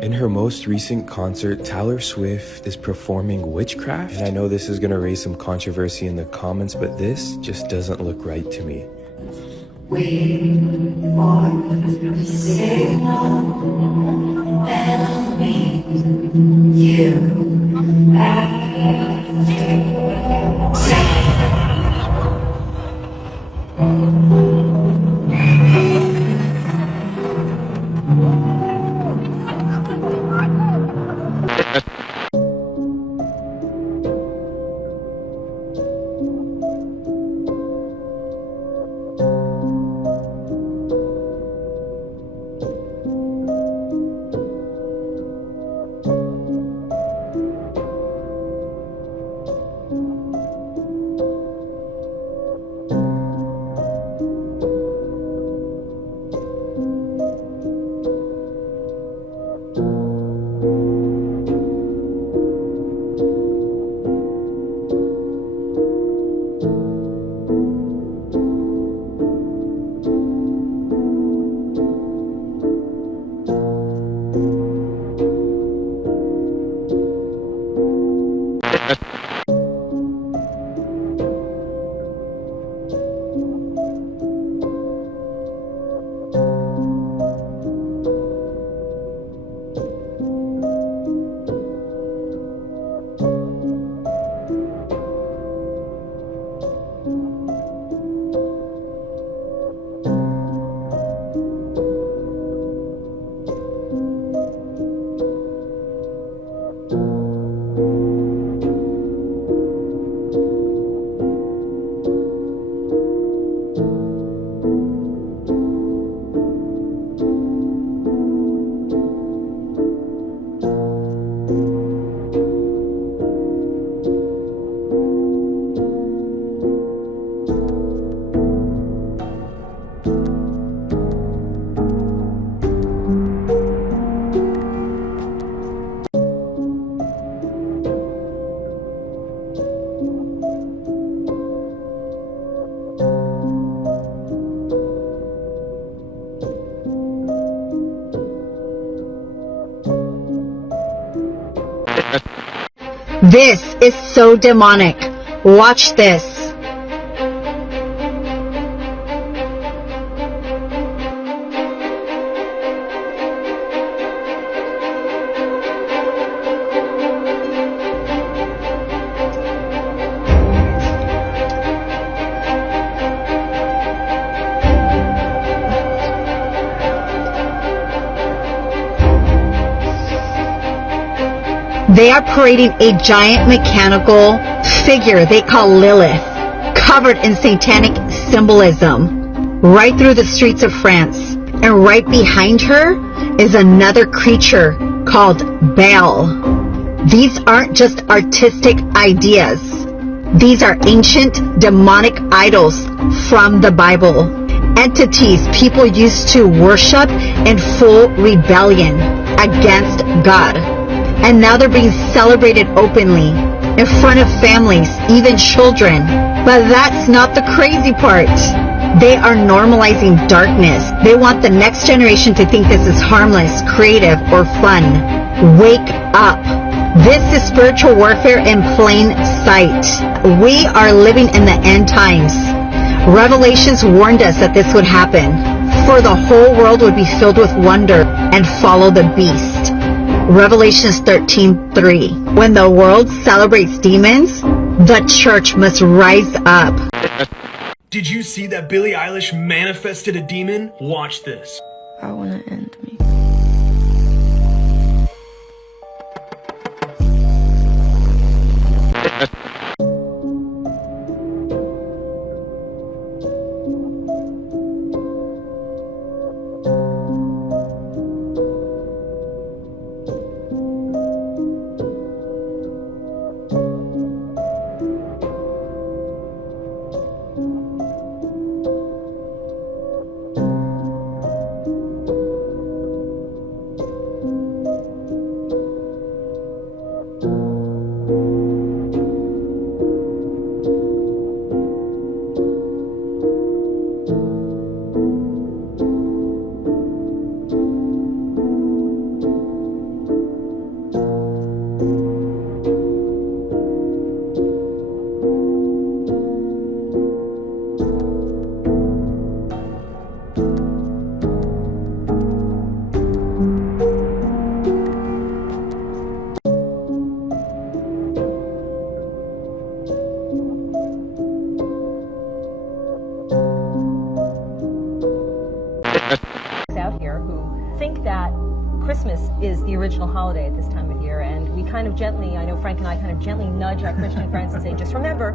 In her most recent concert, Taylor Swift is performing witchcraft. And I know this is gonna raise some controversy in the comments, but this just doesn't look right to me. Wait for the signal, and meet you This is so demonic. Watch this. They are parading a giant mechanical figure they call Lilith, covered in satanic symbolism, right through the streets of France. And right behind her is another creature called Baal. These aren't just artistic ideas. These are ancient demonic idols from the Bible. Entities people used to worship in full rebellion against God. And now they're being celebrated openly, in front of families, even children. But that's not the crazy part. They are normalizing darkness. They want the next generation to think this is harmless, creative, or fun. Wake up. This is spiritual warfare in plain sight. We are living in the end times. Revelations warned us that this would happen, for the whole world would be filled with wonder and follow the beast. Revelations 13:3. When the world celebrates demons, the church must rise up. Did you see that Billie Eilish manifested a demon? Watch this. I wanna end me. Christmas is the original holiday at this time of year, and we kind of gently, I know Frank and I kind of gently nudge our Christian friends and say, just remember,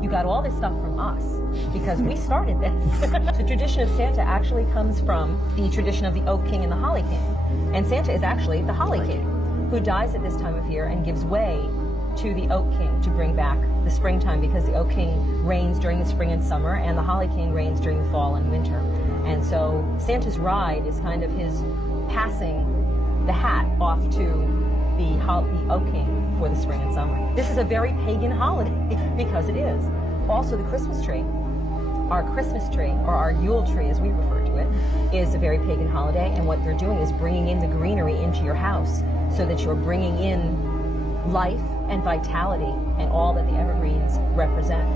you got all this stuff from us, because we started this. The tradition of Santa actually comes from the tradition of the Oak King and the Holly King. And Santa is actually the Holly King, who dies at this time of year and gives way to the Oak King to bring back the springtime, because the Oak King reigns during the spring and summer, and the Holly King reigns during the fall and winter. And so Santa's ride is kind of his passing the hat off to the Oak King for the spring and summer. This is a very pagan holiday, because it is. Also, the Christmas tree, our Christmas tree, or our Yule tree as we refer to it, is a very pagan holiday, and what they're doing is bringing in the greenery into your house so that you're bringing in life and vitality and all that the evergreens represent.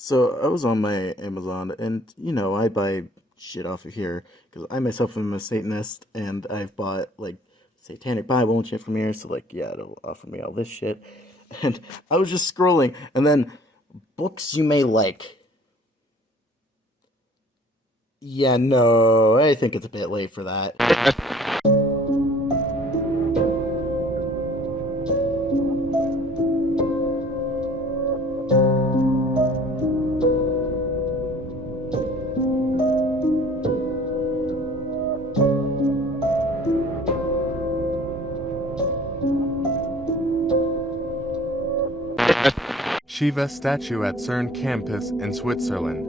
So I was on my Amazon, and you know, I buy shit off of here because I myself am a Satanist, and I've bought like Satanic Bible and shit from here. So like, yeah, it'll offer me all this shit. And I was just scrolling, and then books you may like. Yeah, no, I think it's a bit late for that. Shiva statue at CERN campus in Switzerland.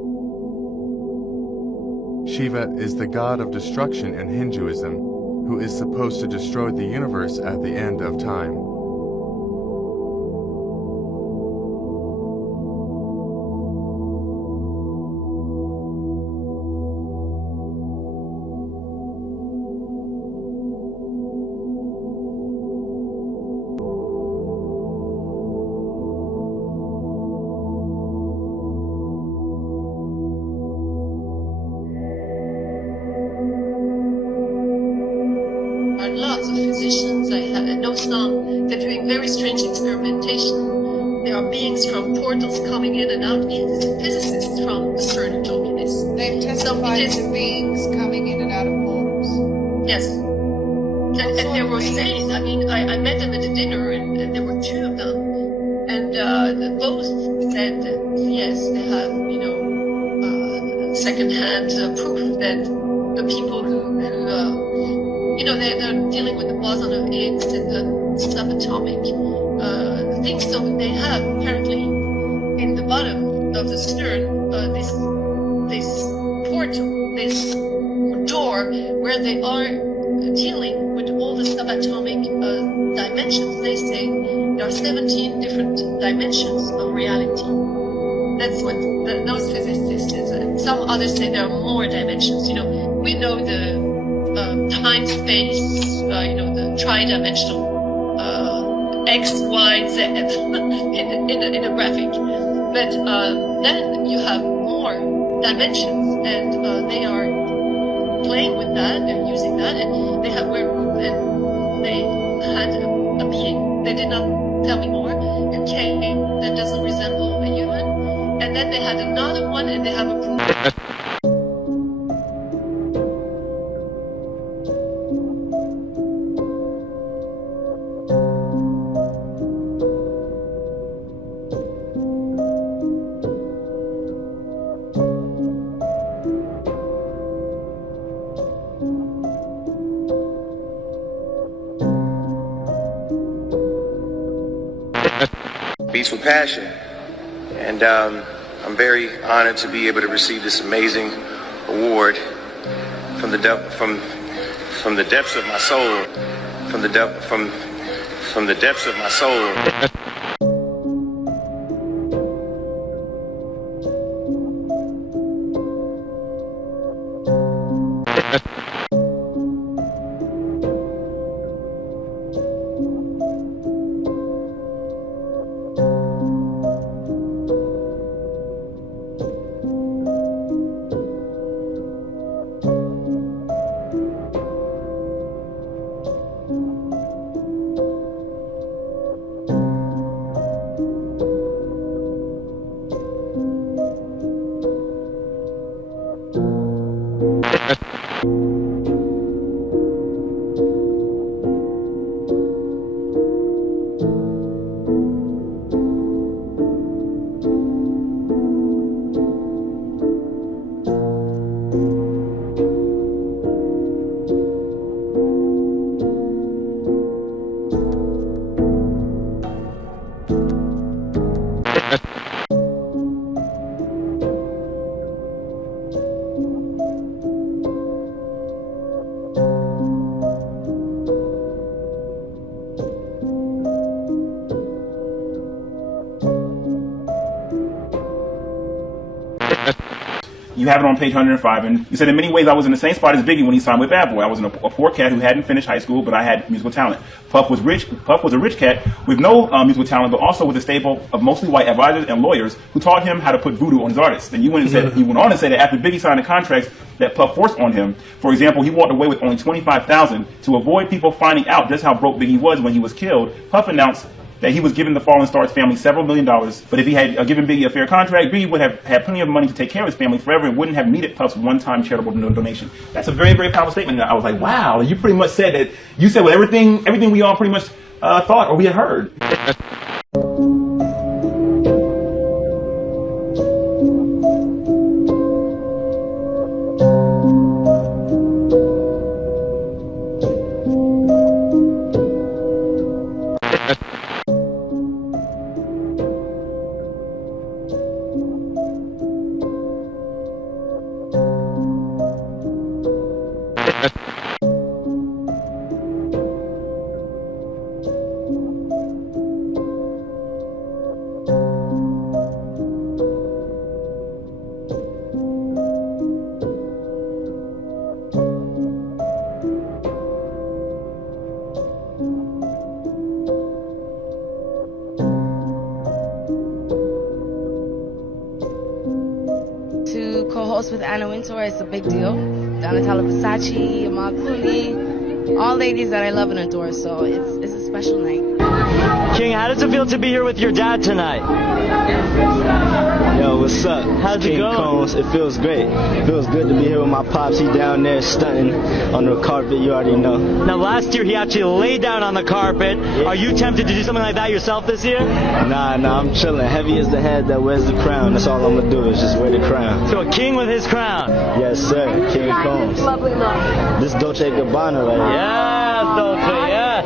Shiva is the god of destruction in Hinduism, who is supposed to destroy the universe at the end of time. Lots of physicians, I know some, they're doing very strange experimentation. There are beings from portals coming in and out. It's physicists from the CERN who told me this. They've testified to beings coming in and out of portals. Yes. And they were saying, I mean, I met them at a dinner, and there were two of them. And both said that, yes, they have, you know, second-hand proof that the people who you know, they're dealing with the boson of Higgs and the subatomic things. So they have apparently in the bottom of the CERN this portal, this door where they are dealing with all the subatomic dimensions. They say there are 17 different dimensions of reality. That's what those physicists is. And some others say there are more dimensions. You know, we know the time space, you know, the tri-dimensional X, Y, Z in a graphic. But then you have more dimensions, and they are playing with that and using that, and they have and they had a being. They did not tell me more. It came that doesn't resemble a human, and then they had another one, and they have a proof. passion. And I'm very honored to be able to receive this amazing award from the depths of my soul. From the depths of my soul. You have it on page 105, and you said in many ways I was in the same spot as Biggie when he signed with Bad Boy. I was a poor cat who hadn't finished high school, but I had musical talent. Puff was rich. Puff was a rich cat with no musical talent, but also with a stable of mostly white advisors and lawyers who taught him how to put voodoo on his artists. And you went on to say that after Biggie signed the contracts that Puff forced on him, for example, he walked away with only $25,000 to avoid people finding out just how broke Biggie was when he was killed. Puff announced that he was giving the Fallen Stars family several $1 million, but if he had given Biggie a fair contract, Biggie would have had plenty of money to take care of his family forever and wouldn't have needed Puff's one-time charitable donation. That's a very, very powerful statement. And I was like, wow, you pretty much said that, you said well, everything we all pretty much thought or we had heard. With Anna Wintour, it's a big deal. Donatella Versace, Amal Clooney, all ladies that I love and adore, so it's a special night. King, how does it feel to be here with your dad tonight? Yo, what's up? How's it going? Combs. It feels great. It feels good to be here with my pops. He down there stunting on the carpet, you already know. Now, last year he actually laid down on the carpet. Yeah. Are you tempted to do something like that yourself this year? Nah, I'm chilling. Heavy is the head that wears the crown. That's all I'm gonna do is just wear the crown. So a king with his crown? Yes, sir. King of Combs. Lovely look. This Dolce & Gabbana right here. Yes, Dolce, yes.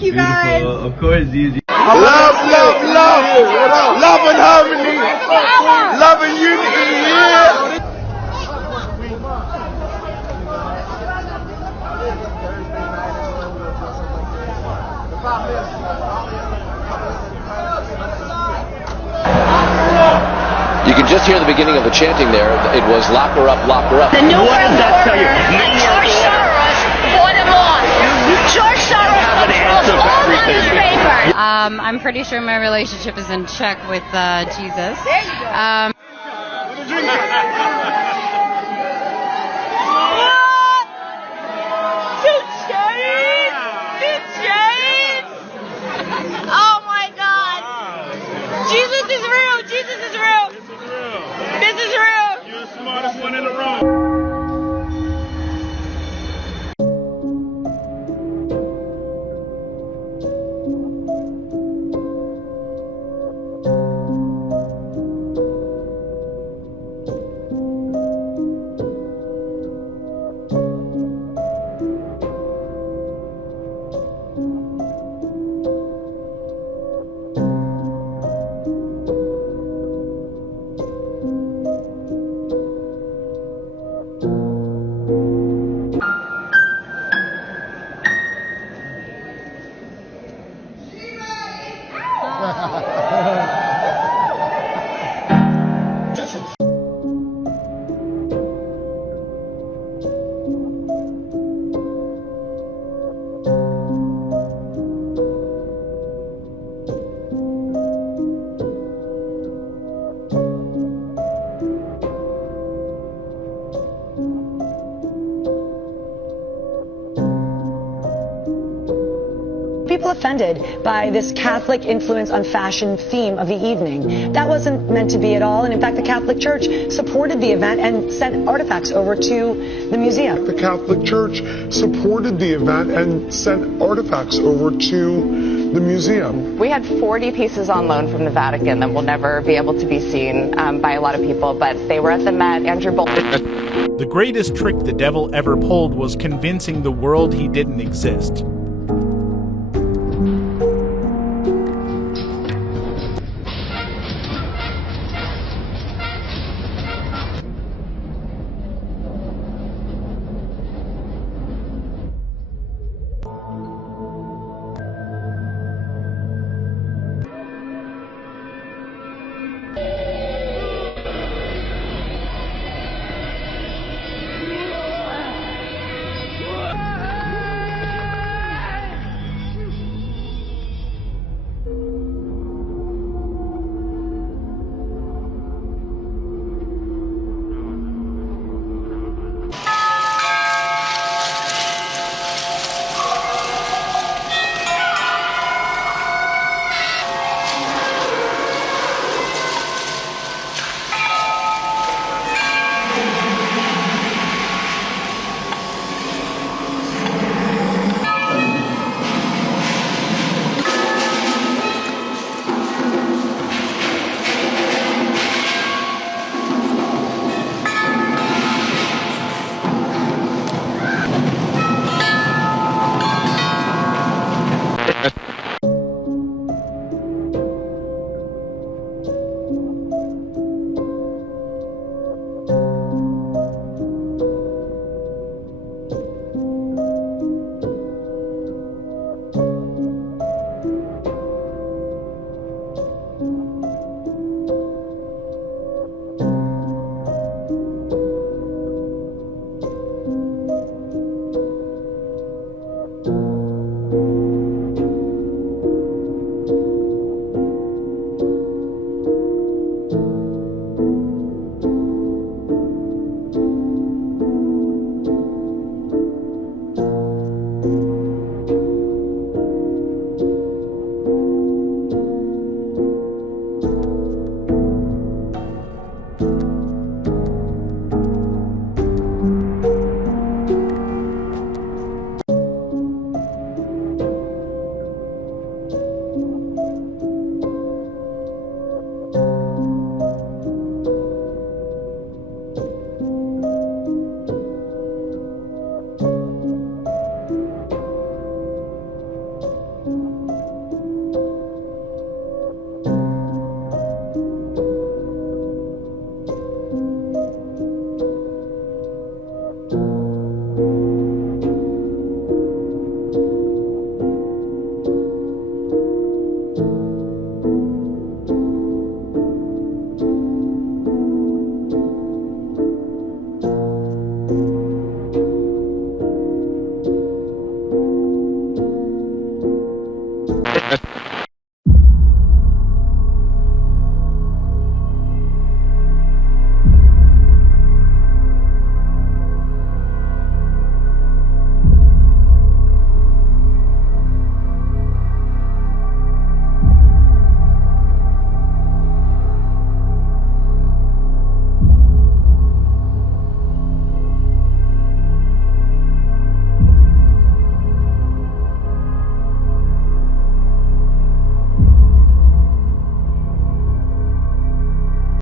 Thank you guys. Of course, Zizi. Love and harmony. Love and unity, yeah. You can just hear the beginning of the chanting there. It was lock her up, lock her up. What does that tell you? George Soros bought him off. George Soros controls all newspapers. I'm pretty sure my relationship is in check with Jesus. There you go. Oh my God! Jesus is real! Jesus is real! This is real! You're the smartest one in the room. People offended by this Catholic influence on fashion theme of the evening. That wasn't meant to be at all, and in fact the Catholic Church supported the event and sent artifacts over to the museum. The Catholic Church supported the event and sent artifacts over to the museum. We had 40 pieces on loan from the Vatican that will never be able to be seen by a lot of people, but they were at the Met. Andrew Bolton. The greatest trick the devil ever pulled was convincing the world he didn't exist. That's